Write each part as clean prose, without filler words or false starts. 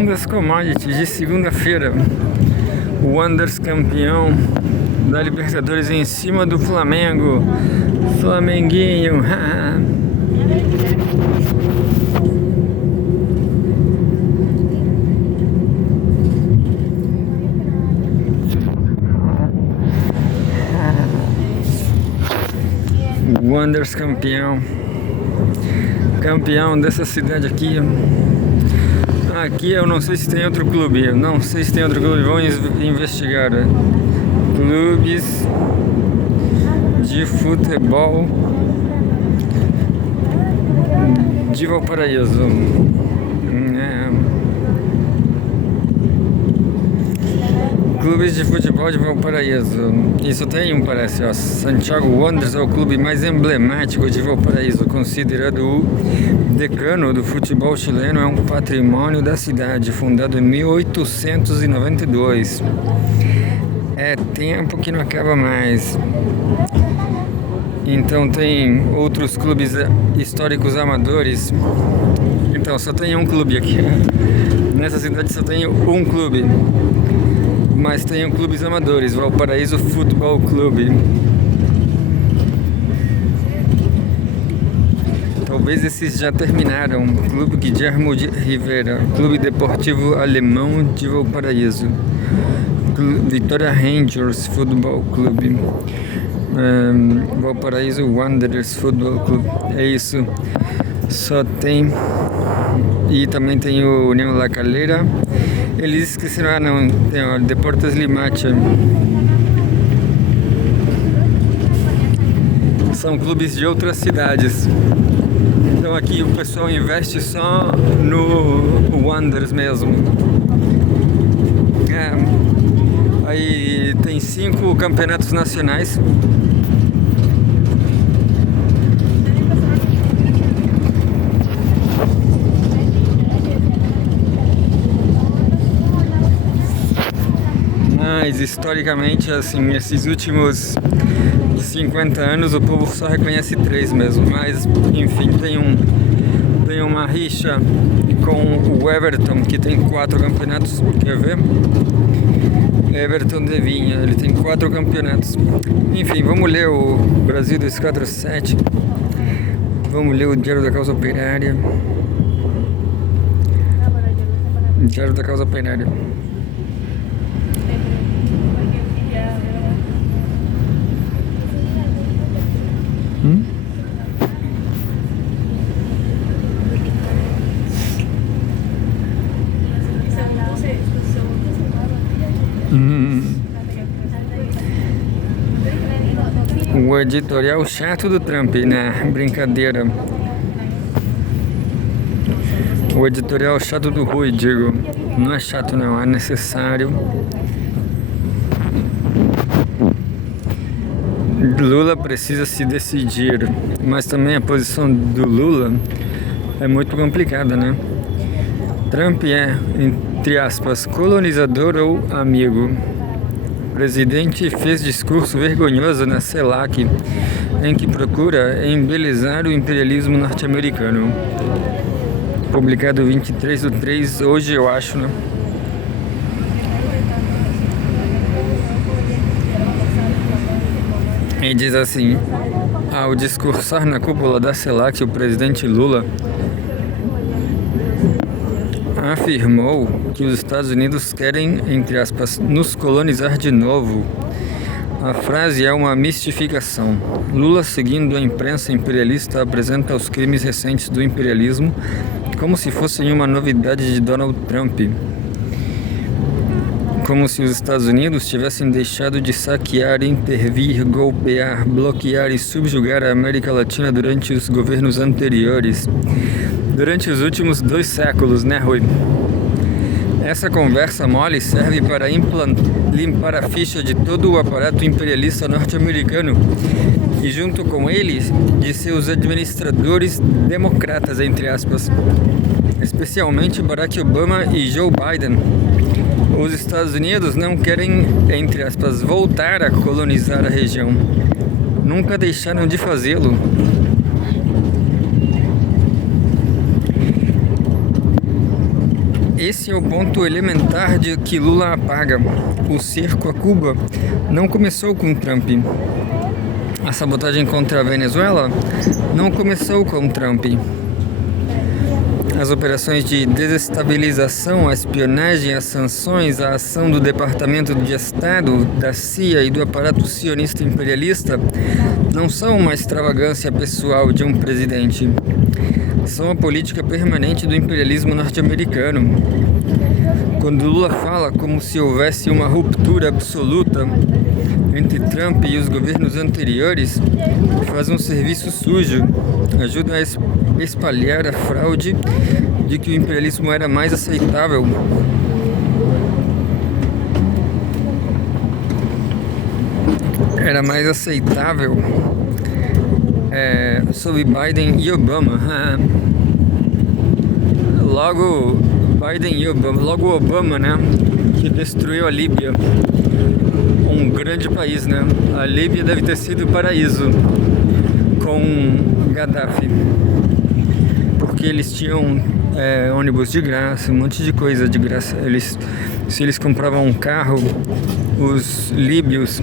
Resumo das commodities de segunda-feira. O Wanderers campeão da Libertadores em cima do Flamengo. Flamenguinho. Wanderers campeão. Campeão dessa cidade aqui. Aqui eu não sei se tem outro clube. Vamos investigar. Clubes de futebol de Valparaíso. Clubes de futebol de Valparaíso. Isso tem um, parece, ó. Santiago Wanderers é o clube mais emblemático de Valparaíso, considerado o decano do futebol chileno. É um patrimônio da cidade, fundado em 1892. É tempo que não acaba mais. Então tem outros clubes históricos amadores. Então só tem um clube aqui. Nessa cidade só tem um clube. Mas tem clubes amadores, Valparaíso Futebol Clube. Talvez esses já terminaram. Clube Guilherme de Rivera, Clube Deportivo Alemão de Valparaíso, Vitória Rangers Futebol Clube, Valparaíso Wanderers Futebol Clube. É isso. Só tem. E também tem o União La Calera. Eles esqueceram, não, tem o Deportes Limache. São clubes de outras cidades. Então aqui o pessoal investe só no Wanderers mesmo. Aí tem 5 campeonatos nacionais. Mas historicamente, assim, esses últimos 50 anos o povo só reconhece 3 mesmo. Mas enfim, tem uma rixa com o Everton, que tem 4 campeonatos. Quer ver? Everton de Vinha, ele tem 4 campeonatos. Enfim, vamos ler o Brasil 247. Vamos ler o Diário da Causa Operária. Diário da Causa Operária. O editorial chato do Trump, né? Brincadeira. O editorial chato do Rui, digo. Não é chato não, é necessário. Lula precisa se decidir, mas também a posição do Lula é muito complicada, né? Trump é, entre aspas, colonizador ou amigo. O presidente fez discurso vergonhoso na CELAC, em que procura embelezar o imperialismo norte-americano. Publicado 23/3, hoje eu acho, né? E diz assim: ao discursar na cúpula da CELAC, o presidente Lula afirmou que os Estados Unidos querem, entre aspas, nos colonizar de novo. A frase é uma mistificação. Lula, seguindo a imprensa imperialista, apresenta os crimes recentes do imperialismo como se fossem uma novidade de Donald Trump. Como se os Estados Unidos tivessem deixado de saquear, intervir, golpear, bloquear e subjugar a América Latina durante os governos anteriores. Durante os últimos 2 séculos, né, Rui? Essa conversa mole serve para limpar a ficha de todo o aparato imperialista norte-americano e, junto com ele, de seus administradores democratas, entre aspas, especialmente Barack Obama e Joe Biden. Os Estados Unidos não querem, entre aspas, voltar a colonizar a região. Nunca deixaram de fazê-lo. Esse é o ponto elementar de que Lula apaga. O cerco a Cuba não começou com Trump. A sabotagem contra a Venezuela não começou com Trump. As operações de desestabilização, a espionagem, as sanções, a ação do Departamento de Estado, da CIA e do aparato sionista imperialista não são uma extravagância pessoal de um presidente. São a política permanente do imperialismo norte-americano. Quando Lula fala como se houvesse uma ruptura absoluta entre Trump e os governos anteriores, faz um serviço sujo, ajuda a espalhar a fraude de que o imperialismo era mais aceitável. Sob Biden e Obama. Logo Biden e Obama, logo Obama, né, que destruiu a Líbia, um grande país, né? A Líbia deve ter sido o paraíso com Gaddafi, porque eles tinham ônibus de graça, um monte de coisa de graça. Se eles compravam um carro, os líbios,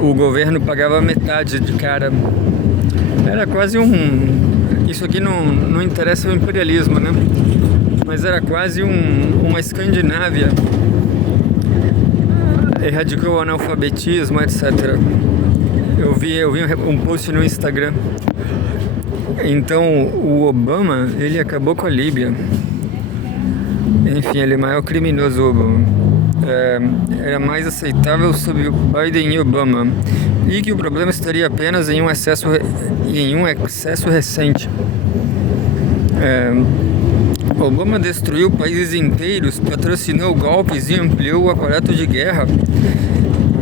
o governo pagava metade de cara. Era quase isso aqui não interessa o imperialismo, né? Mas era quase uma Escandinávia. Erradicou o analfabetismo, etc. Eu vi um post no Instagram. Então o Obama, ele acabou com a Líbia. Enfim, ele é o maior criminoso, Obama. Era mais aceitável sob o Biden e Obama, e que o problema estaria apenas em um excesso recente. Obama destruiu países inteiros, patrocinou golpes e ampliou o aparato de guerra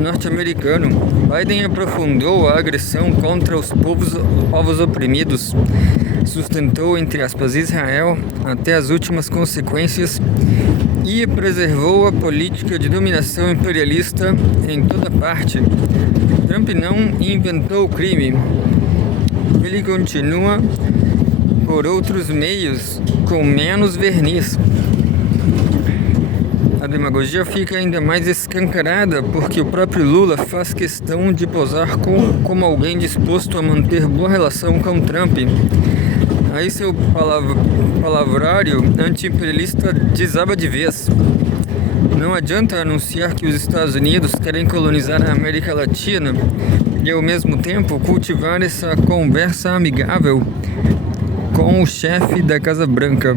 norte-americano. Biden aprofundou a agressão contra os povos oprimidos, sustentou, entre aspas, Israel até as últimas consequências e preservou a política de dominação imperialista em toda parte. Trump não inventou o crime. Ele continua por outros meios, com menos verniz. A demagogia fica ainda mais escancarada porque o próprio Lula faz questão de posar como alguém disposto a manter boa relação com Trump. Aí seu palavrário anti-imperialista desaba de vez. Não adianta anunciar que os Estados Unidos querem colonizar a América Latina e, ao mesmo tempo, cultivar essa conversa amigável com o chefe da Casa Branca.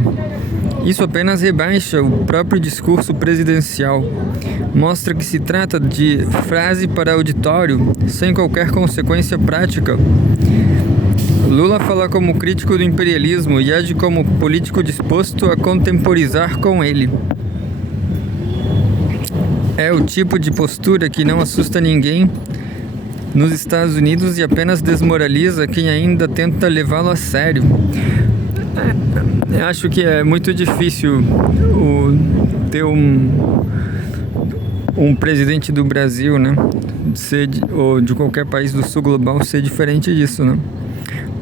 Isso apenas rebaixa o próprio discurso presidencial. Mostra que se trata de frase para auditório, sem qualquer consequência prática. Lula fala como crítico do imperialismo e age como político disposto a contemporizar com ele. É o tipo de postura que não assusta ninguém nos Estados Unidos e apenas desmoraliza quem ainda tenta levá-lo a sério. Eu acho que é muito difícil ter um presidente do Brasil, né, ou de qualquer país do sul global ser diferente disso, né?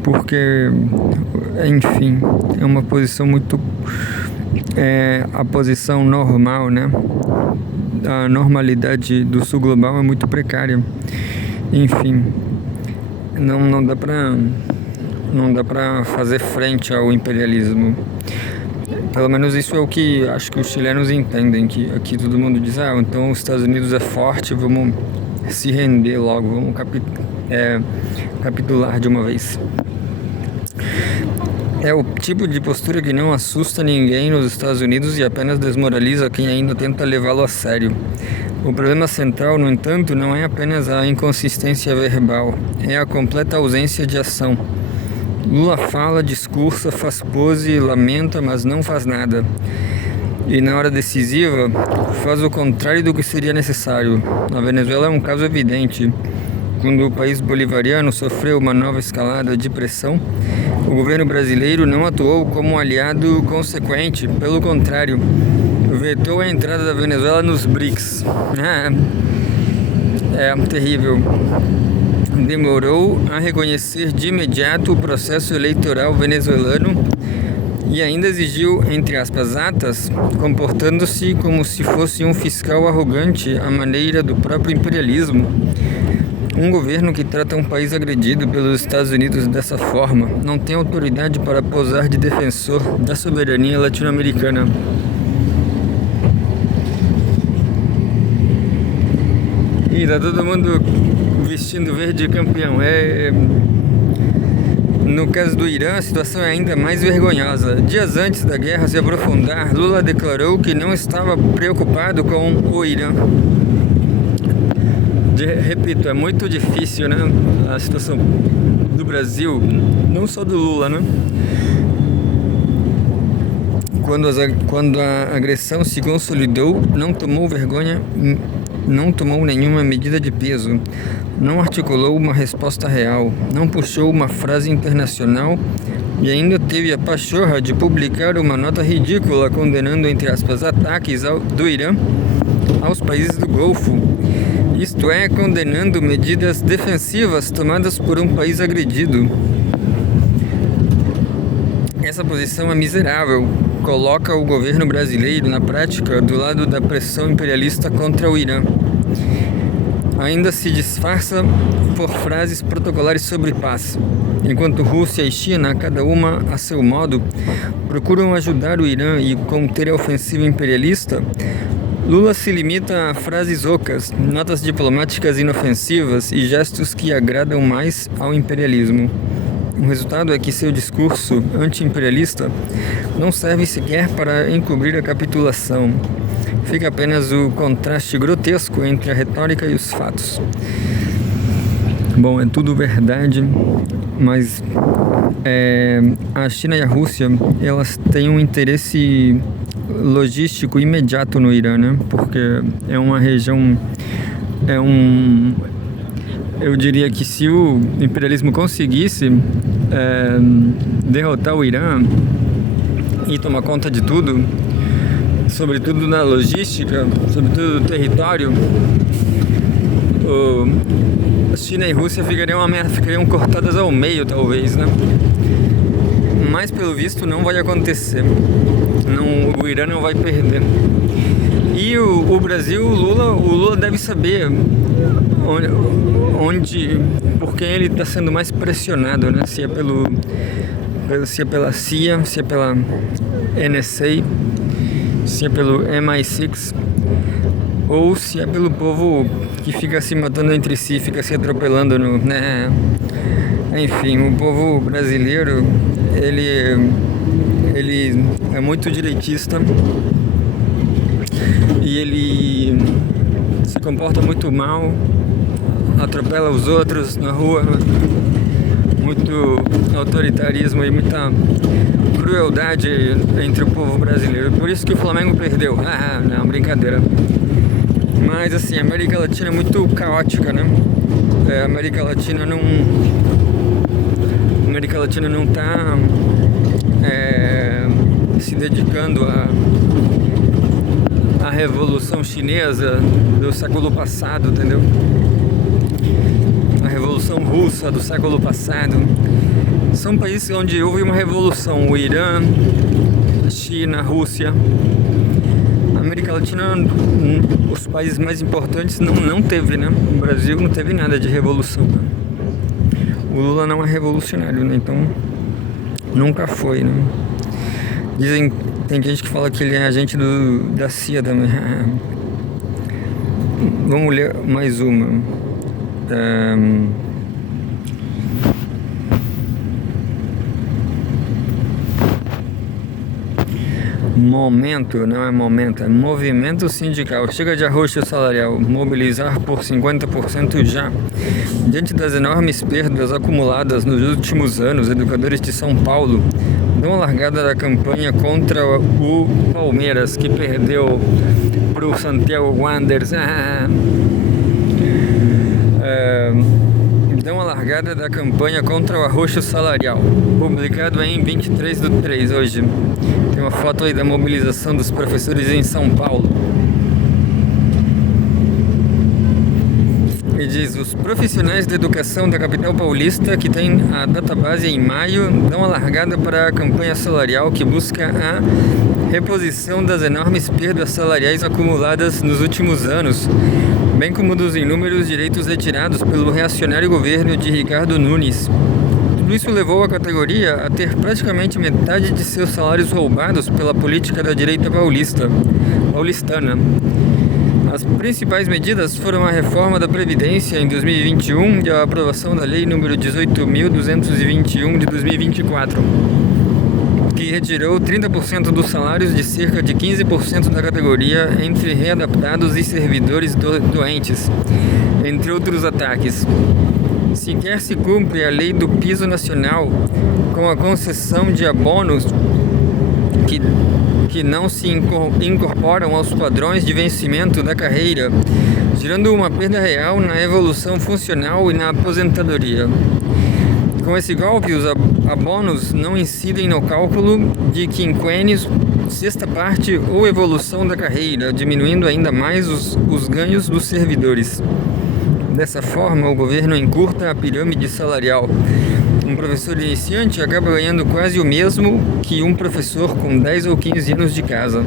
Porque, enfim, é uma posição muito... a posição normal, né? A normalidade do sul global é muito precária. Enfim, não dá pra fazer frente ao imperialismo. Pelo menos isso é o que acho que os chilenos entendem, que aqui todo mundo diz, então os Estados Unidos é forte, vamos se render logo, vamos capitular de uma vez. É o tipo de postura que não assusta ninguém nos Estados Unidos e apenas desmoraliza quem ainda tenta levá-lo a sério. O problema central, no entanto, não é apenas a inconsistência verbal, é a completa ausência de ação. Lula fala, discursa, faz pose, lamenta, mas não faz nada. E na hora decisiva, faz o contrário do que seria necessário. A Venezuela é um caso evidente. Quando o país bolivariano sofreu uma nova escalada de pressão, o governo brasileiro não atuou como um aliado consequente, pelo contrário, vetou a entrada da Venezuela nos BRICS. É terrível. Demorou a reconhecer de imediato o processo eleitoral venezuelano E ainda exigiu, entre aspas, atas, comportando-se como se fosse um fiscal arrogante à maneira do próprio imperialismo. Um governo que trata um país agredido pelos Estados Unidos dessa forma não tem autoridade para posar de defensor da soberania latino-americana. E tá todo mundo vestindo verde campeão. No caso do Irã, a situação é ainda mais vergonhosa. Dias antes da guerra se aprofundar, Lula declarou que não estava preocupado com o Irã. Repito, é muito difícil, né? A situação do Brasil, não só do Lula, né? Quando a agressão se consolidou, não tomou nenhuma medida de peso, não articulou uma resposta real, não puxou uma frase internacional e ainda teve a pachorra de publicar uma nota ridícula condenando, entre aspas, ataques do Irã aos países do Golfo. Isto é, condenando medidas defensivas tomadas por um país agredido. Essa posição é miserável, coloca o governo brasileiro, na prática, do lado da pressão imperialista contra o Irã. Ainda se disfarça por frases protocolares sobre paz. Enquanto Rússia e China, cada uma a seu modo, procuram ajudar o Irã e conter a ofensiva imperialista, Lula se limita a frases ocas, notas diplomáticas inofensivas e gestos que agradam mais ao imperialismo. O resultado é que seu discurso anti-imperialista não serve sequer para encobrir a capitulação. Fica apenas o contraste grotesco entre a retórica e os fatos. Bom, é tudo verdade, mas a China e a Rússia, elas têm um interesse logístico imediato no Irã, né? Porque é uma região, eu diria que se o imperialismo conseguisse derrotar o Irã e tomar conta de tudo, sobretudo na logística, sobretudo do território, a China e a Rússia ficariam cortadas ao meio, talvez, né? Mas pelo visto não vai acontecer. O Irã não vai perder. E o Brasil, o Lula deve saber por quem ele está sendo mais pressionado, né? Se é pela CIA, se é pela NSA, se é pelo MI6, ou se é pelo povo que fica se matando entre si, fica se atropelando, né? Enfim, o povo brasileiro, ele é muito direitista e ele se comporta muito mal, atropela os outros na rua, muito autoritarismo e muita crueldade entre o povo brasileiro. Por isso que o Flamengo perdeu. Não, brincadeira. Mas assim, a América Latina é muito caótica, né? A América Latina não está se dedicando à Revolução Chinesa do século passado, entendeu? A Revolução Russa do século passado. São países onde houve uma revolução. O Irã, a China, a Rússia. A América Latina, os países mais importantes não teve, né? O Brasil não teve nada de revolução. O Lula não é revolucionário, né? Então nunca foi, né? Tem gente que fala que ele é agente da CIA também. Vamos ler mais uma. Momento, não é momento, é movimento sindical. Chega de arroxo salarial, mobilizar por 50% já. Diante das enormes perdas acumuladas nos últimos anos, educadores de São Paulo dão a largada da campanha contra o Palmeiras, que perdeu para o Santiago Wanderers. Dão a largada da campanha contra o arroxo salarial, publicado em 23/3 hoje. Tem uma foto aí da mobilização dos professores em São Paulo. E diz: os profissionais da educação da capital paulista, que tem a database em maio, dão a largada para a campanha salarial que busca a reposição das enormes perdas salariais acumuladas nos últimos anos, bem como dos inúmeros direitos retirados pelo reacionário governo de Ricardo Nunes. Tudo isso levou a categoria a ter praticamente metade de seus salários roubados pela política da direita paulistana. As principais medidas foram a reforma da Previdência em 2021 e a aprovação da Lei nº 18.221 de 2024, que retirou 30% dos salários de cerca de 15% da categoria entre readaptados e servidores doentes, entre outros ataques. Sequer se cumpre a lei do piso nacional, com a concessão de abonos que não se incorporam aos padrões de vencimento da carreira, gerando uma perda real na evolução funcional e na aposentadoria. Com esse golpe, os abonos não incidem no cálculo de quinquênios, sexta parte ou evolução da carreira, diminuindo ainda mais os ganhos dos servidores. Dessa forma, o governo encurta a pirâmide salarial. Um professor iniciante acaba ganhando quase o mesmo que um professor com 10 ou 15 anos de casa.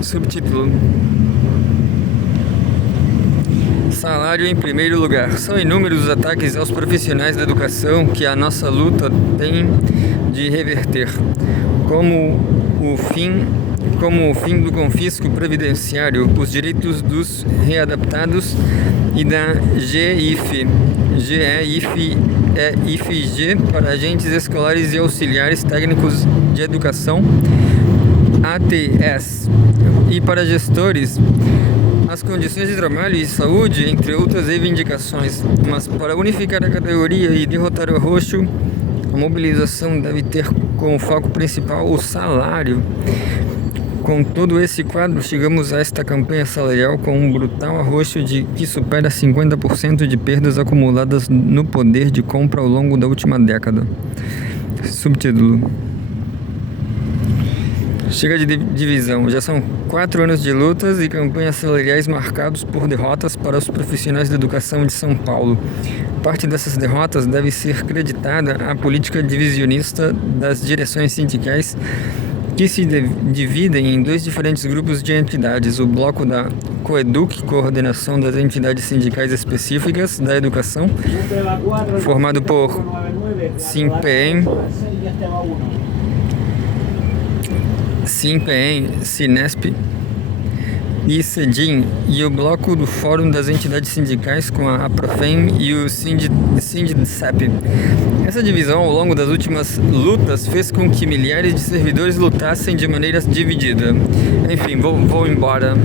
Subtítulo: Salário em primeiro lugar. São inúmeros os ataques aos profissionais da educação que a nossa luta tem de reverter, como o fim do confisco previdenciário, os direitos dos readaptados e da GEIFG para agentes escolares e auxiliares técnicos de educação, ATS, e para gestores, as condições de trabalho e saúde, entre outras reivindicações. Mas para unificar a categoria e derrotar o arroxo, a mobilização deve ter como foco principal o salário. Com todo esse quadro, chegamos a esta campanha salarial com um brutal arroxo que supera 50% de perdas acumuladas no poder de compra ao longo da última década. Subtítulo: Chega de divisão. Já são 4 anos de lutas e campanhas salariais marcados por derrotas para os profissionais da educação de São Paulo. Parte dessas derrotas deve ser creditada à política divisionista das direções sindicais, que se dividem em 2 diferentes grupos de entidades: o bloco da COEDUC, Coordenação das Entidades Sindicais Específicas da Educação, formado por SINPEM, Sinesp e CEDIM, e o bloco do Fórum das Entidades Sindicais com a APROFEM e o SINDICEP. Essa divisão ao longo das últimas lutas fez com que milhares de servidores lutassem de maneira dividida. Enfim, vou embora.